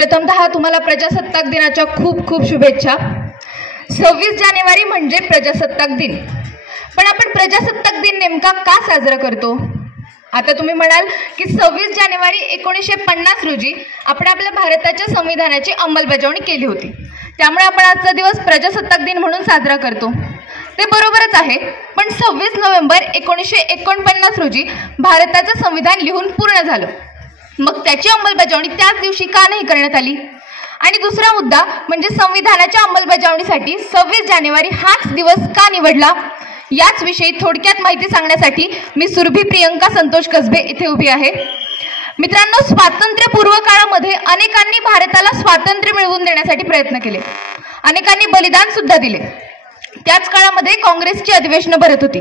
प्रथमतः तुम्हाला प्रजासत्ताक दिनाच्या खूप खूप शुभेच्छा। 26 जानेवारी म्हणजे प्रजासत्ताक दिन, पण आपण प्रजासत्ताक दिन नेमका का साजरा करतो? आता तुम्ही म्हणाल की 26 जानेवारी 1950 रोजी आपण आपल्या भारताच्या संविधानाची अंमलबजावणी केली होती, त्यामुळे आपण आजचा दिवस प्रजासत्ताक दिन म्हणून साजरा करतो। ते बरोबरच आहे, पण 26 नोव्हेंबर 1949 रोजी भारताचं संविधान लिहून पूर्ण झालं, मग त्याची अंमलबजावणी त्याच दिवशी का नाही करण्यात आली? आणि दुसरा मुद्दा म्हणजे संविधानाच्या अंमलबजावणीसाठी 26 जानेवारी हाच दिवस का निवडला? याच विषयी थोडक्यात माहिती सांगण्यासाठी मी सुरभी प्रियंका संतोष कसबे इथे उभी आहे। मित्रांनो, स्वातंत्र्यपूर्व काळामध्ये अनेकांनी भारताला स्वातंत्र्य मिळवून देण्यासाठी प्रयत्न केले, अनेकांनी बलिदान सुद्धा दिले। त्याच काळामध्ये काँग्रेसची अधिवेशनं भरत होती,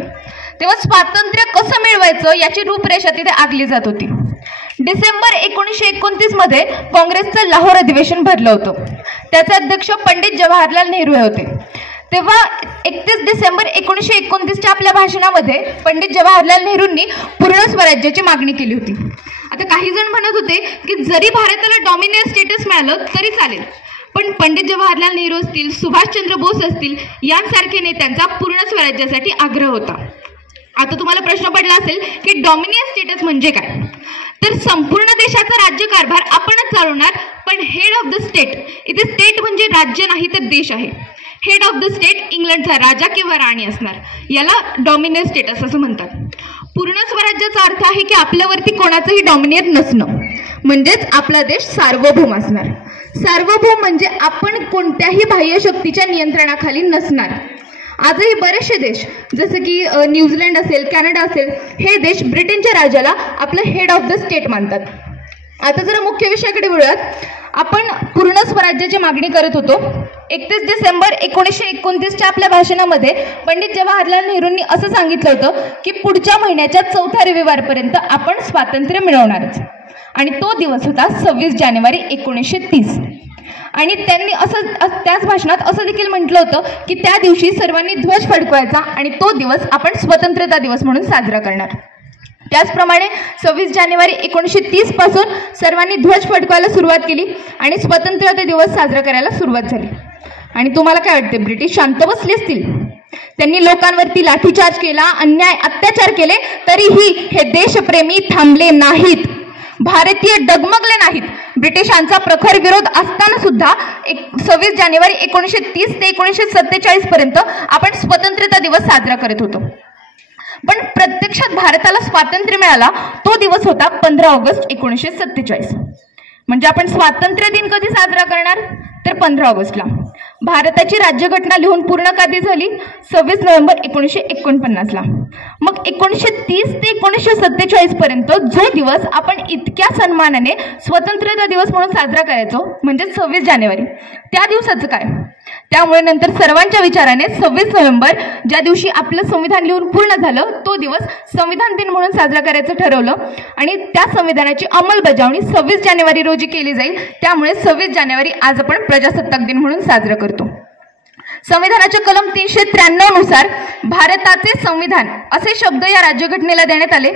तेव्हा स्वातंत्र्य कसं मिळवायचं याची रूपरेषा तिथे आखली जात होती। डिसेंबर 1929 मध्ये काँग्रेसचं लाहोर अधिवेशन भरलं होतं, त्याचे अध्यक्ष पंडित जवाहरलाल नेहरू होते। तेव्हा 31 डिसेंबर 1929च्या आपल्या भाषणामध्ये पंडित जवाहरलाल नेहरूंनी पूर्ण स्वराज्याची मागणी केली होती। आता काही जण म्हणत होते की जरी भारताला डॉमिनेट स्टेटस मिळालं तरी चालेल, पण पंडित जवाहरलाल नेहरू असतील, सुभाषचंद्र बोस असतील यांसारख्या नेत्यांचा पूर्ण स्वराज्यासाठी आग्रह होता। आता तुम्हाला प्रश्न पडला असेल की डॉमिनेट स्टेटस म्हणजे काय? तर संपूर्ण देशाचा राज्यकारभार आपणच चालवणार, पण हेड ऑफ द स्टेट, इथे स्टेट म्हणजे राज्य नाही तर देश आहे। हेड ऑफ द स्टेट इंग्लंडचा राजा किंवा राणी असणार, याला डॉमिनेट स्टेटस असं म्हणतात। पूर्ण स्वराज्याचा अर्थ आहे की आपल्यावरती कोणाचंही डॉमिनेट नसणं, म्हणजेच आपला देश सार्वभौम असणार। सार्वभौम म्हणजे आपण कोणत्याही बाह्य शक्तीच्या नियंत्रणाखाली नसणार। आजही बरेचसे देश जसे की न्यूझीलंड असेल, कॅनडा असेल, हे देश ब्रिटनच्या राजाला आपलं हेड ऑफ द स्टेट मानतात। आता जरा मुख्य विषयाकडे वळूयात। आपण पूर्ण स्वराज्याची मागणी करत होतो। 31 डिसेंबर 1929च्या आपल्या भाषणामध्ये पंडित जवाहरलाल नेहरूंनी असं सांगितलं होतं की पुढच्या महिन्याच्या 4थ्या रविवारपर्यंत आपण स्वातंत्र्य मिळवणारच, आणि तो दिवस होता 26 जानेवारी 1930। आणि त्यांनी त्याच भाषणात असं देखील म्हटलं होतं की त्या दिवशी सर्वांनी ध्वज फडकवायचा आणि तो दिवस आपण स्वतंत्रता दिवस म्हणून साजरा करणार। त्याचप्रमाणे 26 जानेवारी 1930 पासून सर्वांनी ध्वज फडकवायला सुरुवात केली आणि स्वतंत्रता दिवस साजरा करायला सुरुवात झाली। आणि तुम्हाला काय वाटते, ब्रिटिश शांत बसले असतील? त्यांनी लोकांवरती लाठीचार्ज केला, अन्याय अत्याचार केले, तरीही हे देशप्रेमी थांबले नाहीत, भारतीय डगमगले नाहीत। ब्रिटिशांचा प्रखर विरोध असताना सुद्धा 26 जानेवारी 1930 ते 1947 पर्यंत आपण स्वतंत्रता दिवस साजरा करत होतो, पण प्रत्यक्षात भारताला स्वातंत्र्य मिळाला तो दिवस होता 15 ऑगस्ट 1947। म्हणजे आपण स्वातंत्र्य दिन कधी साजरा करणार? तर 15 ऑगस्टला। भारताची राज्यघटना लिहून पूर्ण कधी झाली? 26 नोव्हेंबर 1949ला। मग 1930 ते 1947 पर्यंत जो दिवस आपण इतक्या सन्मानाने स्वतंत्रता दिवस म्हणून साजरा करायचो म्हणजे 26 जानेवारी, त्या दिवसाचं काय? त्यामुळे नंतर सर्वांच्या विचाराने 26 नोव्हेंबर ज्या दिवशी आपलं संविधान लिहून पूर्ण झालं तो दिवस संविधान दिन म्हणून साजरा करायचं ठरवलं, आणि त्या संविधानाची अंमलबजावणी 26 जानेवारी रोजी केली जाईल। त्यामुळे 26 जानेवारी आज आपण प्रजासत्ताक दिन म्हणून साजरा करतो। संविधानाच्या कलम 393 नुसार भारताचे संविधान असे शब्द या राज्यघटनेला देण्यात आले।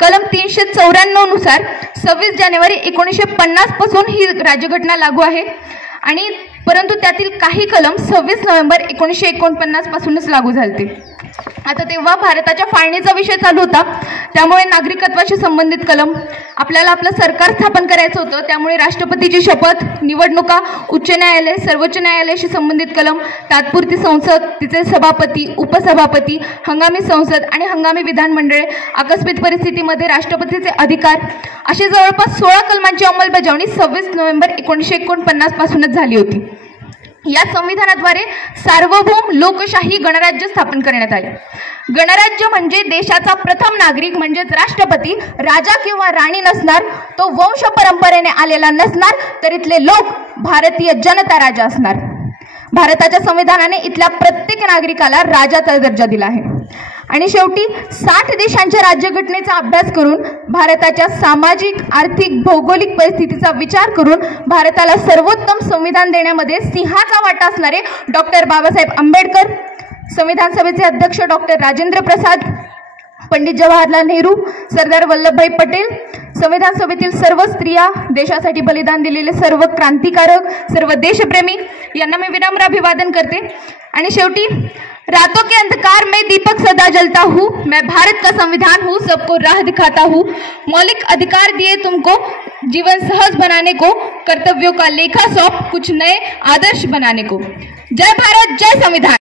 कलम 394 नुसार 26 जानेवारी 1950 पासून ही राज्यघटना लागू आहे, आणि परंतु त्यातील काही कलम 26 नोव्हेंबर 1949 पासूनच लागू झाले। आता तेव्हा भारताच्या फाळणीचा विषय चालू होता, त्यामुळे नागरिकत्वाशी संबंधित कलम, आपल्याला आपलं सरकार स्थापन करायचं होतं, त्यामुळे राष्ट्रपतीची शपथ, निवडणुका, उच्च न्यायालय, सर्वोच्च न्यायालयाशी संबंधित कलम, तात्पुरती संसद, तिचे सभापती, उपसभापती, हंगामी संसद आणि हंगामी विधानमंडळे, आकस्मिक परिस्थितीमध्ये राष्ट्रपतीचे अधिकार, अशी जवळपास 16 कलमांची अंमलबजावणी 26 नोव्हेंबर 1949 पासूनच झाली होती। या संविधानाद्वारे सार्वभौम लोकशाही गणराज्य स्थापन करण्यात आले। गणराज्य म्हणजे देशाचा प्रथम नागरिक म्हणजेच राष्ट्रपती राजा किंवा राणी नसणार, तो वंश परंपरेने आलेला नसणार, तर इथले लोक भारतीय जनता राजा असणार। भारताच्या संविधानाने इथल्या प्रत्येक नागरिकाला राजाचा दर्जा दिला आहे। आणि शेवटी 60 देशांच्या राज्यघटनेचा अभ्यास करून भारताच्या सामाजिक, आर्थिक, भौगोलिक परिस्थितीचा विचार करून भारताला सर्वोत्तम संविधान देण्यामध्ये सिंहाचा वाटा असणारे डॉक्टर बाबासाहेब आंबेडकर, संविधान सभेचे अध्यक्ष डॉक्टर राजेंद्र प्रसाद, पंडित जवाहरलाल नेहरू, सरदार वल्लभभाई पटेल, संविधान सभेतील सर्व स्त्रिया, देशासाठी बलिदान दिलेले सर्व क्रांतिकारक, सर्व देशप्रेमी यांना मी विनम्र अभिवादन करते। आणि शेवटी, रातों के अंधकार में दीपक सदा जलता हूँ, मैं भारत का संविधान हूँ, सबको राह दिखाता हूँ, मौलिक अधिकार दिए तुमको जीवन सहज बनाने को, कर्तव्यों का लेखा सौंप कुछ नए आदर्श बनाने को। जय भारत, जय संविधान।